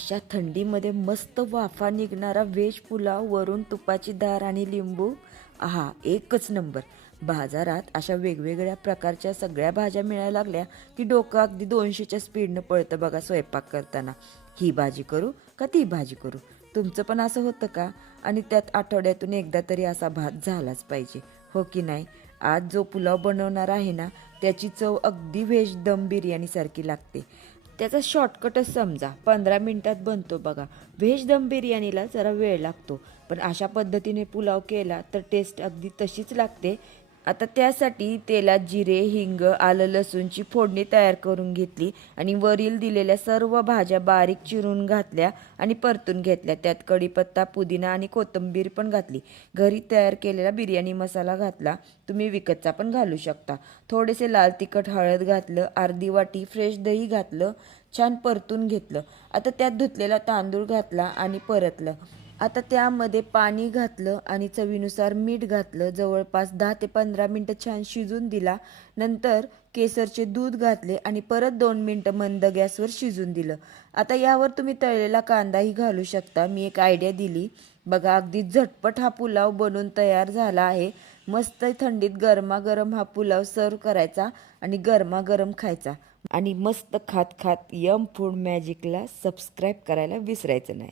अशा थंडीमध्ये मस्त वाफा निघणारा व्हेज पुलाव, वरून तुपाची धार आणि लिंबू. आहा, एकच नंबर. बाजारात अशा वेगवेगळ्या प्रकारच्या सगळ्या भाज्या मिळायला लागल्या की डोकं अगदी 200च्या स्पीडनं पळतं बघा स्वयंपाक करताना. ही भाजी करू का ती भाजी करू? तुमचं पण असं होतं का? आणि त्यात आठवड्यातून एकदा तरी असा भात झालाच पाहिजे, हो की नाही? आज जो पुलाव बनवणार आहे ना, त्याची चव अगदी व्हेज दम बिर्याणीसारखी लागते. त्याचा शॉर्टकटच समजा, 15 मिनिटात बनतो बघा. व्हेज दम बिर्याणीला जरा वेळ लागतो, पण अशा पद्धतीने पुलाव केला तर टेस्ट अगदी तशीच लागते. आता त्यासाठी तेलात जिरे, हिंग, आलं लसूणची फोडणी तयार करून घेतली आणि वरील दिलेल्या सर्व भाज्या बारीक चिरून घातल्या आणि परतून घेतल्या. त्यात कढीपत्ता, पुदिना आणि कोथिंबीर पण घातली. घरी तयार केलेला बिर्याणी मसाला घातला, तुम्ही विकतचा पण घालू शकता. थोडेसे लाल तिखट, हळद घातलं, अर्धी वाटी फ्रेश दही घातलं, छान परतून घेतलं. आता त्यात धुतलेला तांदूळ घातला आणि परतलं. आता त्यामध्ये पाणी घातलं आणि चवीनुसार मीठ घातलं. जवळपास 10 ते 15 मिनटं छान शिजून दिला. नंतर केसरचे दूध घातले आणि परत 2 मिनटं मंद गॅसवर शिजून दिलं. आता यावर तुम्ही तळलेला कांदाही घालू शकता. मी एक आयडिया दिली बघा. अगदी झटपट हा पुलाव बनून तयार झाला आहे. मस्त थंडीत गरमागरम हा पुलाव सर्व करायचा आणि गरमागरम खायचा. आणि मस्त खात खात यम फूड मॅजिकला सबस्क्राईब करायला विसरायचं नाही.